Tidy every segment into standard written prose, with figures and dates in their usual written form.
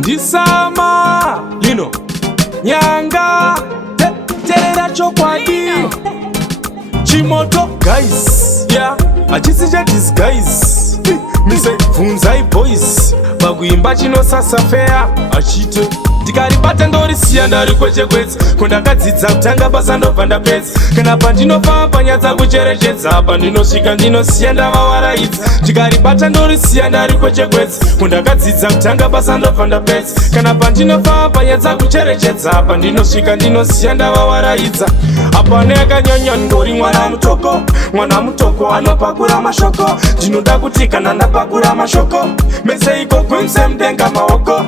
Ndisama nyanga terera chokwadi chimoto guys achisicha disguise mise funzai boys pakuimba chinosasa fea achite ndikaribata ndorisiya ndari kwechekwedzi kondakadzidza kutanga basa ndobva ndapedza kana pandinofamba panyadza kucherechedza pandinosvika ndinosiya ndavawaraidza ndikaribata ndorisiya ndari kwechekwedzi kondakadzidza kutanga basa ndobva ndapedza kana pandinofamba panyadza kucherechedza pandinosvika ndinosiya ndavawaraidza apane yakanyanya ngori mwana mutoko anopakura mashoko ndinoda kuti kana ndapakura mashoko mese iko gwinse mudenga maoko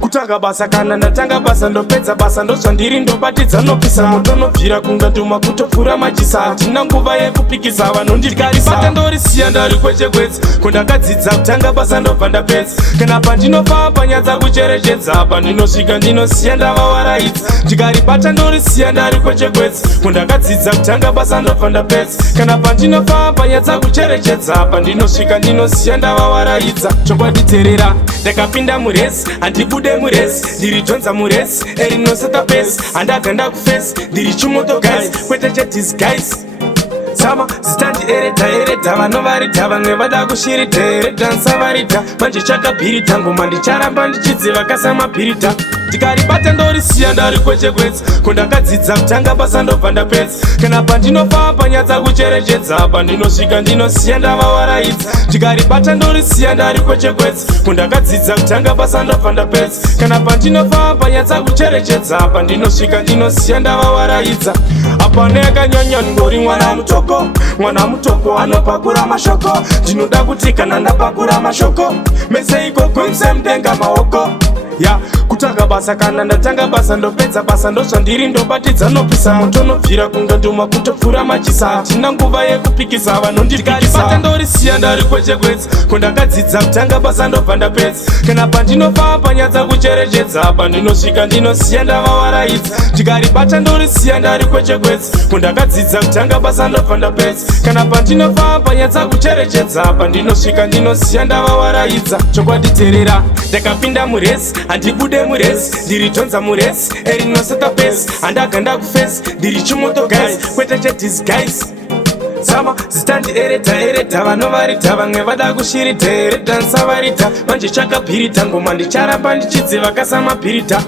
kutanga basa kana ndatanga basa ndopedza basa ndozvandiri ndobatidza nopisa moto nobvira kunga nduma kutopfura machisa hatina nguva yekupikisa vanondikaribata ndorisiya ndari kwechekwedzi kondakadzidza kutanga basa ndobva ndapedza kana pandinofamba panyadza kucherechedza pandinosvika ndinosiya ndavawaraidza ndikaribata ndorisiya ndari kwechekwedzi kondakadzidza kutanga basa ndobva ndapedza kana pandinofamba panyadza kucherechedza pandinosvika ndinosiya ndavawaraidza chokwatiterera ndakapinda muresi handibude muresi ndiri jonza muresi erinoseta pesi handaganda kufesi ndiri chimoto guys kwete chedisguise sama zitandieredha vanovaridha vamwe vada kushiridha eredhansa varidha manje chakabhiridha ngoma ndicharamba ndichidziva kasamabhiridha ndikaribata ndorisiya ndari kwechekwedzi kondakadzidza kutanga basa ndobva ndapedza kana pandinofamba panyadza kucherechedza pandinosvika ndinosiya ndavawaraidza ndikaribata ndorisiya ndari kwechekwedzi kondakadzidza kutanga basa ndobva ndapedza kana pandinofamba panyadza kucherechedza pandinosvika ndinosiya ndavawaraidza apane yakanyanya ngori mwana mutoko anopakura mashoko ndinoda kuti kana ndapakura mashoko mese iko gwinse mudenga maoko kutanga basa kana ndatanga basa ndopedza basa ndozvandiri ndobatidza nopisa moto nobvira kunga nduma kutopfura machisa hatina nguva yekupikisa vanondikaribata ndorisiya ndari kwechekwedzi kondakadzidza kutanga basa ndobva ndapedza kana pandinofamba panyadza kucherechedza pandinosvika ndinosiya ndavawaraidza ndikaribata ndorisiya ndari kwechekwedzi kondakadzidza kutanga basa ndobva ndapedza kana pandinofamba panyadza kucherechedza pandinosvika ndinosiya ndavawaraidza chokwatiterera ndakapinda muresi handibude muresi ndiri jonza muresi erinoseta pesi handaganda kufesi ndiri chimoto guys kwete chedisguise sama zitandieredha vanovaridha vamwe vada kushiridha eredhansa varidha manje chakabhiridha ngoma ndicharamba ndichidziva kasamabhiridha